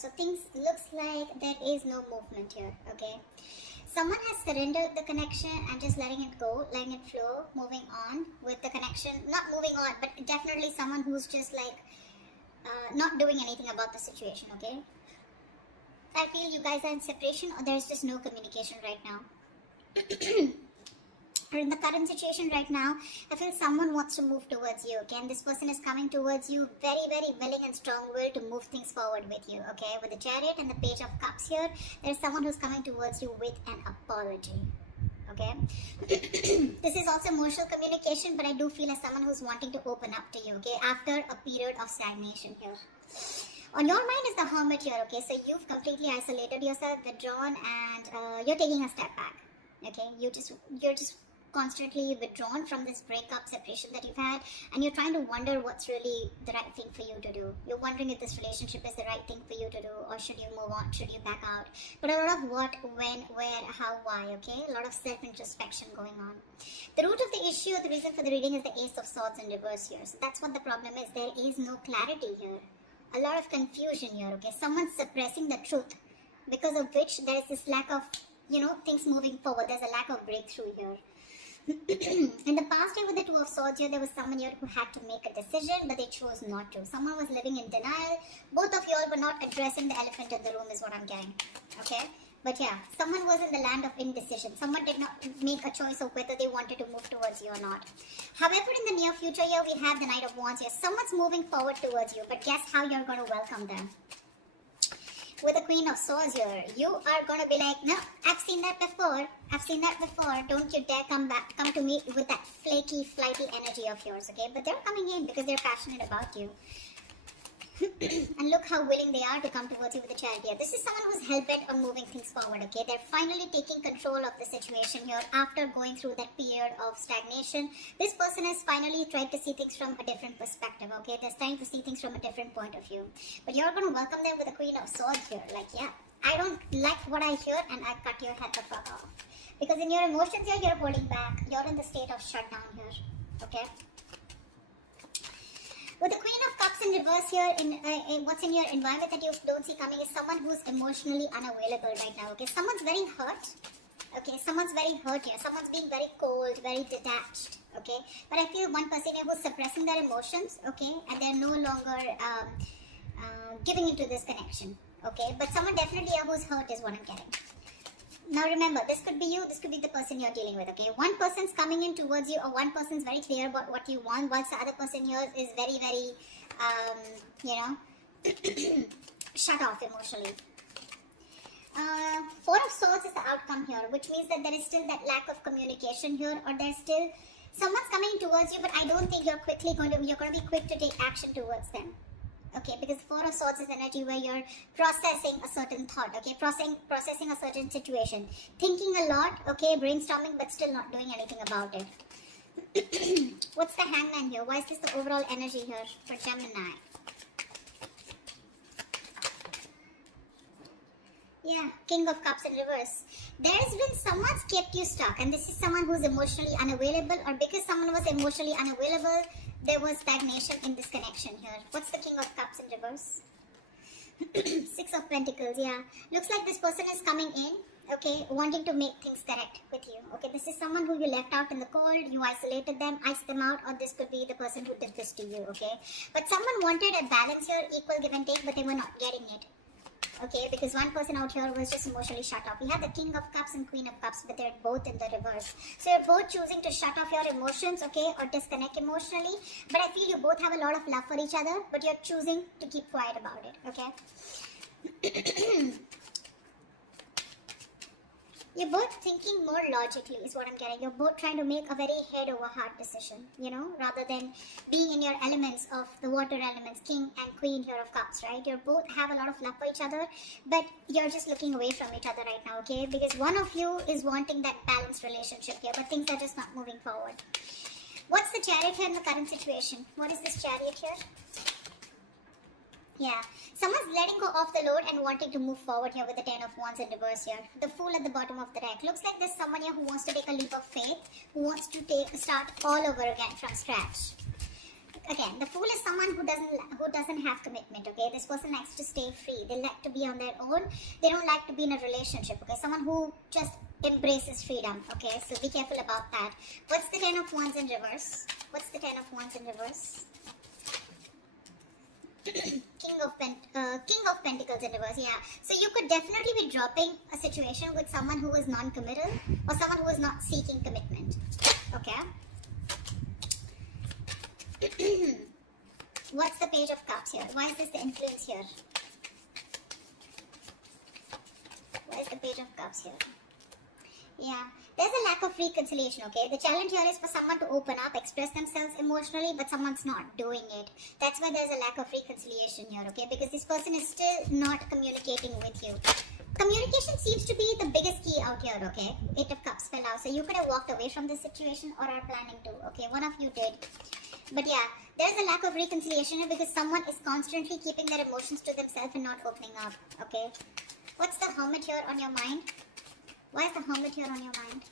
So things looks like there is no movement here, okay? Someone has surrendered the connection and just letting it go, letting it flow, moving on with the connection. Not moving on, but definitely someone who's just like not doing anything about the situation, okay? I feel you guys are in separation or there's just no communication right now. Or in the current situation right now, I feel someone wants to move towards you, okay? And this person is coming towards you very, very willing and strong-willed to move things forward with you, okay? With the Chariot and the Page of Cups here, there's someone who's coming towards you with an apology, okay? This is also emotional communication, but I do feel as someone who's wanting to open up to you, okay? After a period of stagnation here. On your mind is the Hermit here, okay? So you've completely isolated yourself, withdrawn, and you're taking a step back, okay? You're just constantly withdrawn from this breakup, separation that you've had, and you're trying to wonder what's really the right thing for you to do. You're wondering if this relationship is the right thing for you to do, or should you move on, should you back out? But a lot of what, when, where, how, why, okay? A lot of self-introspection going on. The root of the issue, the reason for the reading is the Ace of Swords in reverse here. So that's what the problem is. There is no clarity here. A lot of confusion here, okay? Someone's suppressing the truth, because of which there is this lack of, things moving forward. There's a lack of breakthrough here. In the past year with the Two of Swords here, there was someone here who had to make a decision, but they chose not to. Someone was living in denial. Both of y'all were not addressing the elephant in the room is what I'm getting, okay? But yeah, someone was in the land of indecision. Someone did not make a choice of whether they wanted to move towards you or not. However, in the near future here, we have the Knight of Wands here. Someone's moving forward towards you, but guess how you're going to welcome them? With the Queen of Swords here, you are going to be like, no, I've seen that before. I've seen that before. Don't you dare come to me with that flaky, flighty energy of yours, okay? But they're coming in because they're passionate about you. And look how willing they are to come towards you with the Chariot here. This is someone who's hell-bent on moving things forward, okay? They're finally taking control of the situation here after going through that period of stagnation. This person has finally tried to see things from a different perspective, okay? They're trying to see things from a different point of view. But you're going to welcome them with the Queen of Swords here. Like, yeah, I don't like what I hear and I cut your head the fuck off. Because in your emotions here, you're holding back. You're in the state of shutdown here, okay? With the Queen of Cups in reverse here, in what's in your environment that you don't see coming is someone who's emotionally unavailable right now, okay? Someone's very hurt, okay? Someone's very hurt here. Someone's being very cold, very detached, okay? But I feel one person here who's suppressing their emotions, okay? And they're no longer giving into this connection, okay? But someone definitely here who's hurt is what I'm getting. Now remember, this could be you, this could be the person you're dealing with, okay? One person's coming in towards you, or one person's very clear about what you want, whilst the other person here is very, very, shut off emotionally. Four of Swords is the outcome here, which means that there is still that lack of communication here, or there's still, someone's coming towards you, but I don't think you're going to be quick to take action towards them. Okay, because Four of Swords is energy where you're processing a certain thought, okay, processing a certain situation, thinking a lot, okay, brainstorming, but still not doing anything about it. What's the Hangman here? Why is this the overall energy here for Gemini? Yeah, King of Cups in reverse. There's been someone's kept you stuck, and this is someone who's emotionally unavailable, or because someone was emotionally unavailable, there was stagnation in this connection here. What's the King of Cups in reverse? Six of Pentacles, yeah. Looks like this person is coming in, okay, wanting to make things correct with you. Okay, this is someone who you left out in the cold, you isolated them, iced them out, or this could be the person who did this to you, okay? But someone wanted a balance here, equal give and take, but they were not getting it. Okay, because one person out here was just emotionally shut off. We have the King of Cups and Queen of Cups, but they're both in the reverse. So you're both choosing to shut off your emotions, okay, or disconnect emotionally. But I feel you both have a lot of love for each other, but you're choosing to keep quiet about it, okay? You're both thinking more logically is what I'm getting. You're both trying to make a very head over heart decision, rather than being in your elements of the water elements, King and Queen here of Cups, right? You both have a lot of love for each other, but you're just looking away from each other right now, okay? Because one of you is wanting that balanced relationship here, but things are just not moving forward. What's the Chariot here in the current situation? What is this Chariot here? Yeah, someone's letting go of the load and wanting to move forward here with the Ten of Wands in reverse here. The Fool at the bottom of the deck. Looks like there's someone here who wants to take a leap of faith, who wants to start all over again from scratch. Again, the fool is someone who doesn't have commitment. Okay, this person likes to stay free. They like to be on their own. They don't like to be in a relationship. Okay, someone who just embraces freedom. Okay, so be careful about that. What's the Ten of Wands in reverse? What's the Ten of Wands in reverse? King of Pentacles in reverse. Yeah, so you could definitely be dropping a situation with someone who is non-committal or someone who is not seeking commitment. Okay. What's the Page of Cups here? Why is this the influence here? Why is the Page of Cups here? Yeah, there's a lack of reconciliation, okay? The challenge here is for someone to open up, express themselves emotionally, but someone's not doing it. That's why there's a lack of reconciliation here, okay? Because this person is still not communicating with you. Communication seems to be the biggest key out here, okay? Eight of Cups fell out. So you could have walked away from this situation or are planning to, okay? One of you did. But yeah, there's a lack of reconciliation here because someone is constantly keeping their emotions to themselves and not opening up, okay? What's the Hermit here on your mind? Why is the Hermit here on your mind?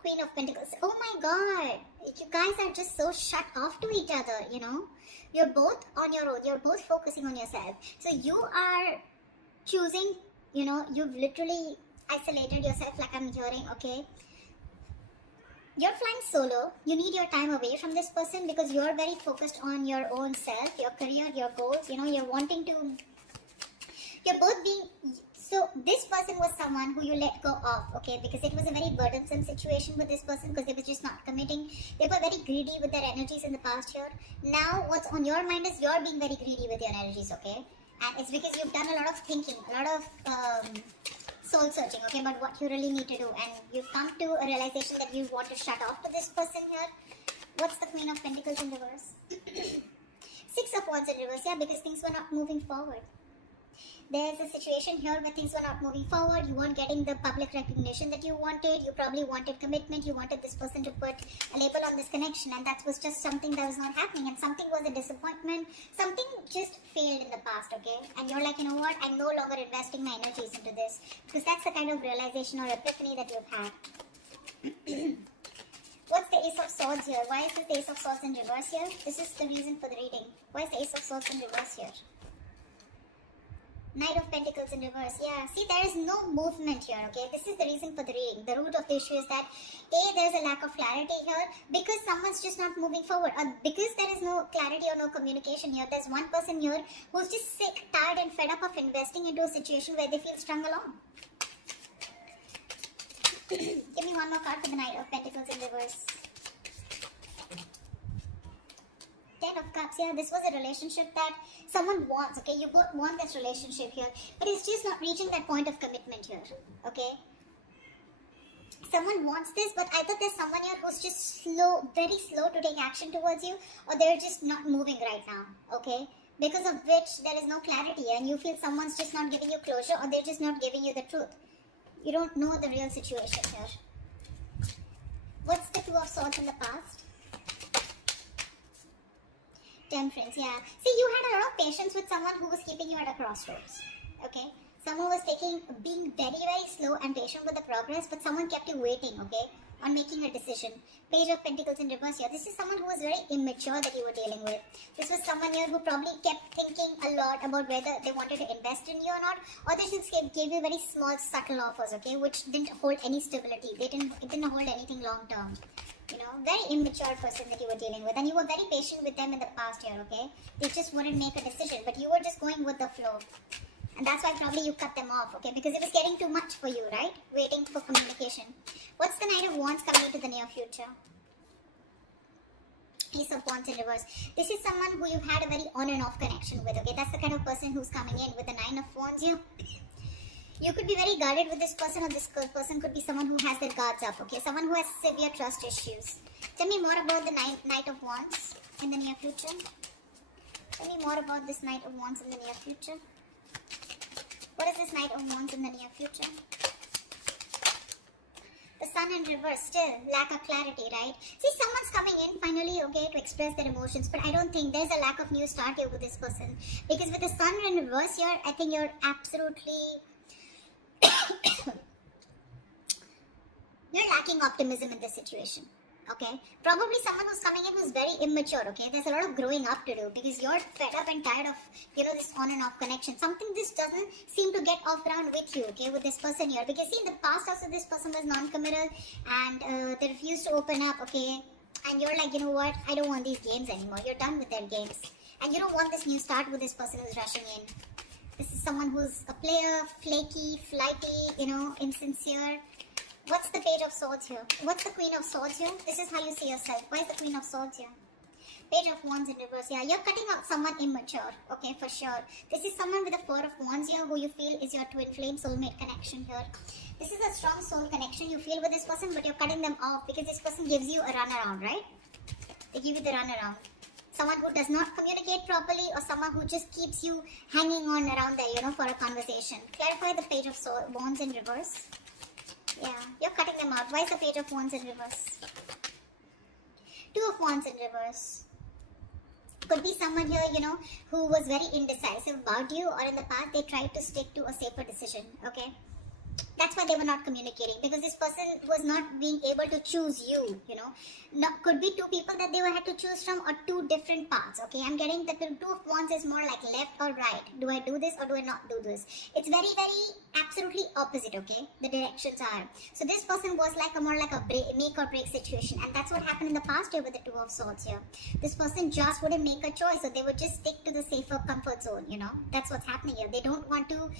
Queen of Pentacles. Oh my god. You guys are just so shut off to each other, you know. You're both on your own. You're both focusing on yourself. So you are choosing, you know, you've literally isolated yourself like I'm hearing, okay. You're flying solo. You need your time away from this person because you're very focused on your own self, your career, your goals. You know, you're wanting to... You're both being... So this person was someone who you let go of, okay, because it was a very burdensome situation with this person because they were just not committing. They were very greedy with their energies in the past year. Now what's on your mind is you're being very greedy with your energies, okay? And it's because you've done a lot of thinking, a lot of soul searching, okay, about what you really need to do. And you've come to a realization that you want to shut off to this person here. What's the Queen of Pentacles in reverse? Six of Wands in reverse, yeah, because things were not moving forward. There's a situation here where things were not moving forward. You weren't getting the public recognition that you wanted. You probably wanted commitment. You wanted this person to put a label on this connection, and that was just something that was not happening, and something was a disappointment. Something just failed in the past, okay? And you're like, you know what? I'm no longer investing my energies into this because that's the kind of realization or epiphany that you've had. What's the Ace of Swords here? Why is this the Ace of Swords in reverse here? This is the reason for the reading. Why is the Ace of Swords in reverse here? Knight of Pentacles in reverse. Yeah, see, there is no movement here, okay? This is the reason for the reading. The root of the issue is that, A, there's a lack of clarity here because someone's just not moving forward. Or because there is no clarity or no communication here, there's one person here who's just sick, tired and fed up of investing into a situation where they feel strung along. Give me one more card for the Knight of Pentacles in reverse. Ten of Cups. Yeah, this was a relationship that someone wants, okay? You both want this relationship here, but it's just not reaching that point of commitment here, okay? Someone wants this, but either there's someone here who's just slow, very slow to take action towards you, or they're just not moving right now, okay? Because of which there is no clarity and you feel someone's just not giving you closure or they're just not giving you the truth. You don't know the real situation here. What's the Two of Swords in the past? Temperance, yeah. See, you had a lot of patience with someone who was keeping you at a crossroads, okay? Someone was being very, very slow and patient with the progress, but someone kept you waiting, okay, on making a decision. Page of Pentacles in reverse here. This is someone who was very immature that you were dealing with. This was someone here who probably kept thinking a lot about whether they wanted to invest in you or not, or they just gave you very small, subtle offers, okay, which didn't hold any stability. It didn't hold anything long term. You know, very immature person that you were dealing with, and you were very patient with them in the past year, okay? They just wouldn't make a decision, but you were just going with the flow. And that's why probably you cut them off, okay? Because it was getting too much for you, right? Waiting for communication. What's the Knight of Wands coming into the near future? Ace of Wands in reverse. This is someone who you've had a very on and off connection with, okay? That's the kind of person who's coming in with the Nine of Wands here. You could be very guarded with this person, or this person could be someone who has their guards up, okay? Someone who has severe trust issues. Tell me more about the Knight of Wands in the near future. Tell me more about this Knight of Wands in the near future. What is this Knight of Wands in the near future? The Sun in reverse, still lack of clarity, right? See, someone's coming in finally, okay, to express their emotions, but I don't think there's a lack of new start here with this person. Because with the Sun in reverse here, I think you're absolutely... You're lacking optimism in this situation. Okay, probably someone who's coming in who's very immature. Okay, there's a lot of growing up to do because you're fed up and tired of this on and off connection. Something this doesn't seem to get off ground with you. Okay, with this person here, because see, in the past also this person was non-committal and they refused to open up. Okay, and you're like, you know what, I don't want these games anymore. You're done with their games and you don't want this new start with this person who's rushing in. This is someone who's a player, flaky, flighty, insincere. What's the Page of Swords here? What's the Queen of Swords here? This is how you see yourself. Why is the Queen of Swords here? Page of Wands in reverse. Yeah, you're cutting out someone immature. Okay, for sure. This is someone with a Four of Wands here who you feel is your twin flame soulmate connection here. This is a strong soul connection you feel with this person, but you're cutting them off because this person gives you a runaround, right? They give you the runaround. Someone who does not communicate properly or someone who just keeps you hanging on around there, for a conversation. Clarify the Page of Wands in reverse. Yeah, you're cutting them out. Why is the Page of Wands in reverse? Two of Wands in reverse. Could be someone here, who was very indecisive about you, or in the past they tried to stick to a safer decision, okay? That's why they were not communicating, because this person was not being able to choose you, could be two people that they had to choose from, or two different paths, okay? I'm getting that the Two of Wands is more like left or right. Do I do this or do I not do this? It's very, very absolutely opposite, okay? The directions are. So this person was like more like a make or break situation, and that's what happened in the past year with the Two of Swords here. This person just wouldn't make a choice, so they would just stick to the safer comfort zone, That's what's happening here. They don't want to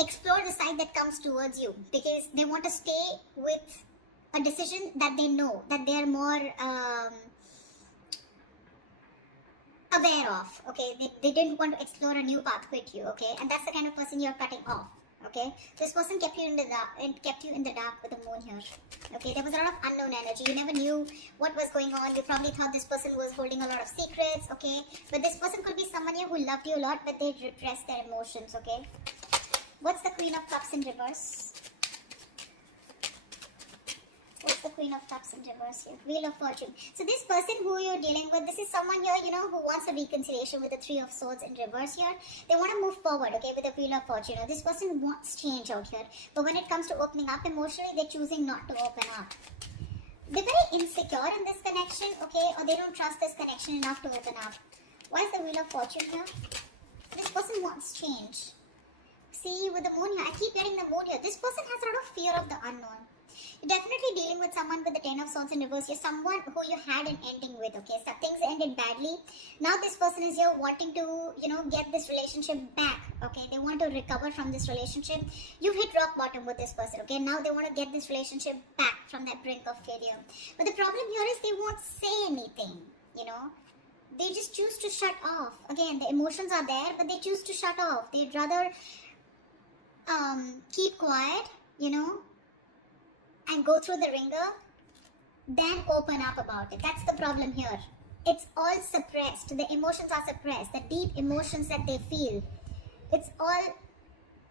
explore the side that comes towards you because they want to stay with a decision that they know, that they're more aware of, okay? They didn't want to explore a new path with you, okay? And that's the kind of person you're cutting off, okay? This person kept you in the dark and kept you in the dark with the moon here, okay? There was a lot of unknown energy. You never knew what was going on. You probably thought this person was holding a lot of secrets, okay? But this person could be someone here who loved you a lot, but they repressed their emotions, okay? What's the Queen of Cups in reverse? What's the Queen of Cups in reverse here? Wheel of Fortune. So this person who you're dealing with, this is someone here, who wants a reconciliation with the Three of Swords in reverse here. They want to move forward, okay, with the Wheel of Fortune. This person wants change out here. But when it comes to opening up emotionally, they're choosing not to open up. They're very insecure in this connection, okay, or they don't trust this connection enough to open up. Why is the Wheel of Fortune here? This person wants change. See, with the moon here, I keep getting the moon here. This person has a lot of fear of the unknown. You're definitely dealing with someone with the Ten of Swords in reverse. You're someone who you had an ending with, okay? So things ended badly. Now this person is here wanting to, get this relationship back, okay? They want to recover from this relationship. You've hit rock bottom with this person, okay? Now they want to get this relationship back from that brink of failure. But the problem here is they won't say anything, They just choose to shut off. Again, the emotions are there, but they choose to shut off. They'd rather keep quiet, and go through the ringer than open up about it. That's the problem here. It's all suppressed. The emotions are suppressed. The deep emotions that they feel, it's all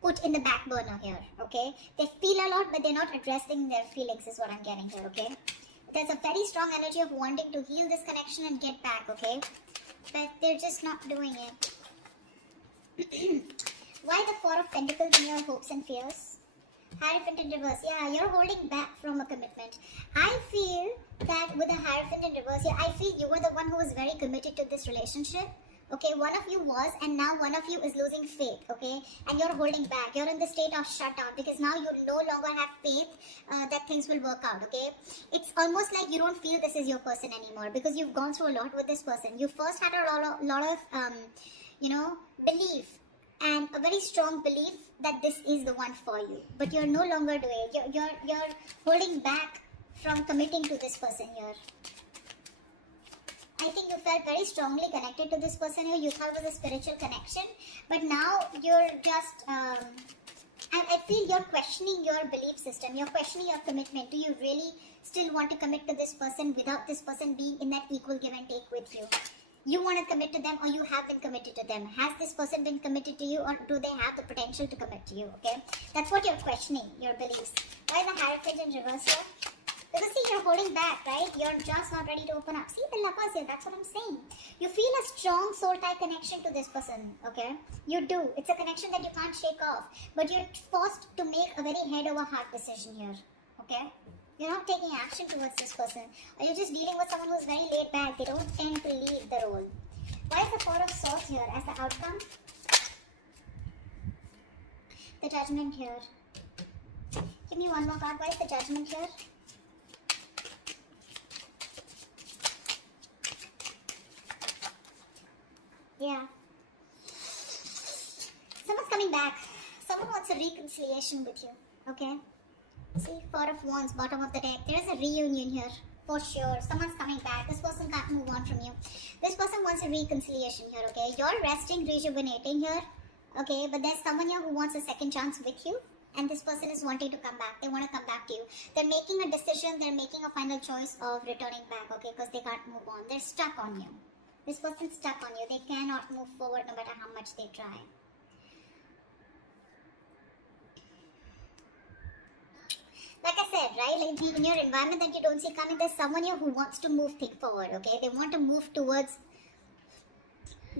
put in the back burner here, okay? They feel a lot, but they're not addressing their feelings is what I'm getting here, okay? There's a very strong energy of wanting to heal this connection and get back, okay? But they're just not doing it. Why the Four of Pentacles in your hopes and fears? Hierophant in reverse. Yeah, you're holding back from a commitment. I feel that with the Hierophant in reverse, yeah, I feel you were the one who was very committed to this relationship. Okay, one of you was, and now one of you is losing faith, okay? And you're holding back. You're in the state of shutdown because now you no longer have faith that things will work out, okay? It's almost like you don't feel this is your person anymore because you've gone through a lot with this person. You first had a lot of belief and a very strong belief that this is the one for you. But you're no longer doing it. You're holding back from committing to this person here. I think you felt very strongly connected to this person here. You thought it was a spiritual connection. But now you're just... I feel you're questioning your belief system. You're questioning your commitment. Do you really still want to commit to this person without this person being in that equal give and take with you? You want to commit to them or you have been committed to them. Has this person been committed to you or do they have the potential to commit to you, okay? That's what you're questioning, your beliefs. Why the Hierophant in reverse here? Because see, you're holding back, right? You're just not ready to open up. See the Lovers here, that's what I'm saying. You feel a strong soul tie connection to this person, okay? You do. It's a connection that you can't shake off. But you're forced to make a very head over heart decision here, okay? You're not taking action towards this person. Or you're just dealing with someone who's very laid back. They don't tend to lead the role. Why is the Four of Swords here as the outcome? The Judgment here. Give me one more card. Why is the Judgment here? Yeah. Someone's coming back. Someone wants a reconciliation with you. Okay? See, Four of Wands, bottom of the deck. There is a reunion here. For sure. Someone's coming back. This person can't move on from you. This person wants a reconciliation here, okay? You're resting, rejuvenating here. Okay, but there's someone here who wants a second chance with you. And this person is wanting to come back. They want to come back to you. They're making a decision. They're making a final choice of returning back, okay? Because they can't move on. They're stuck on you. This person's stuck on you. They cannot move forward no matter how much they try. Like I said, right, like in your environment that you don't see coming, there's someone here who wants to move things forward, okay? They want to move towards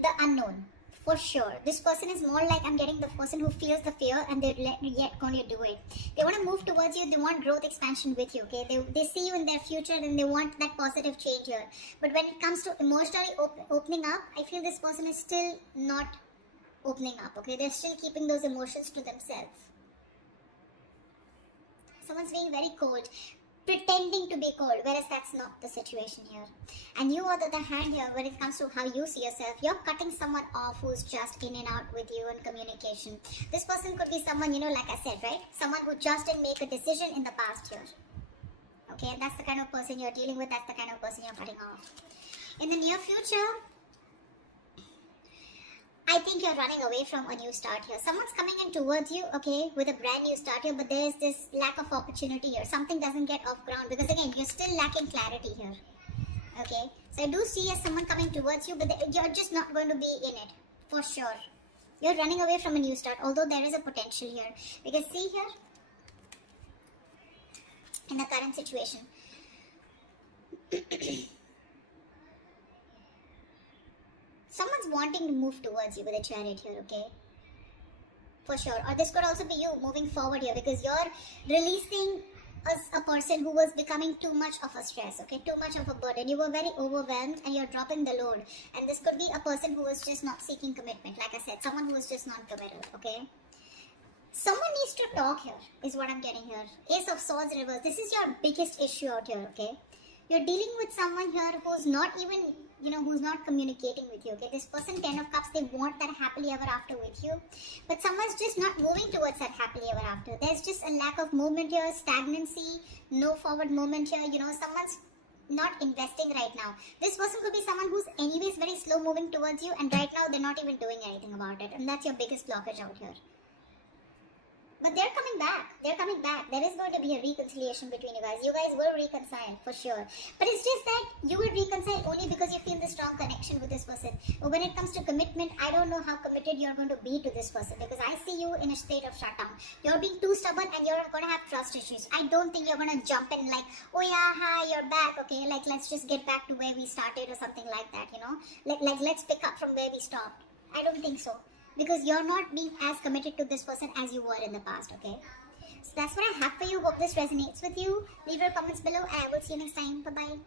the unknown, for sure. This person is more like, I'm getting the person who feels the fear and they're yet going to do it. They want to move towards you, they want growth, expansion with you, okay? They see you in their future and they want that positive change here. But when it comes to emotionally opening up, I feel this person is still not opening up, okay? They're still keeping those emotions to themselves. Someone's being very cold, pretending to be cold, whereas that's not the situation here. And you, on the other hand here, when it comes to how you see yourself, you're cutting someone off who's just in and out with you in communication. This person could be someone, you know, like I said, right? Someone who just didn't make a decision in the past here. Okay, and that's the kind of person you're dealing with, that's the kind of person you're cutting off. In the near future, I think you're running away from a new start here. Someone's coming in towards you, okay, with a brand new start here, but there's this lack of opportunity here. Something doesn't get off ground because, again, you're still lacking clarity here, okay? So I do see as someone coming towards you, but you're just not going to be in it, for sure. You're running away from a new start, although there is a potential here. Because see here, in the current situation, someone's wanting to move towards you with a Chariot here, okay? For sure. Or this could also be you moving forward here because you're releasing a person who was becoming too much of a stress, okay? Too much of a burden. You were very overwhelmed and you're dropping the load. And this could be a person who was just not seeking commitment. Like I said, someone who is just not committed, okay? Someone needs to talk here, is what I'm getting here. Ace of Swords reverse. This is your biggest issue out here, okay? You're dealing with someone here who's not even, you know, who's not communicating with you, okay? This person, 10 of Cups, they want that happily ever after with you. But someone's just not moving towards that happily ever after. There's just a lack of movement here, stagnancy, no forward movement here. You know, someone's not investing right now. This person could be someone who's anyways very slow moving towards you, and right now they're not even doing anything about it. And that's your biggest blockage out here. But they're coming back. They're coming back. There is going to be a reconciliation between you guys. You guys will reconcile for sure. But it's just that you will reconcile only because you feel the strong connection with this person. But when it comes to commitment, I don't know how committed you're going to be to this person because I see you in a state of shutdown. You're being too stubborn and you're going to have trust issues. I don't think you're going to jump in like, oh yeah, hi, you're back. Okay, like let's just get back to where we started or something like that, you know. Like let's pick up from where we stopped. I don't think so. Because you're not being as committed to this person as you were in the past, okay? So that's what I have for you. Hope this resonates with you. Leave your comments below and I will see you next time. Bye-bye.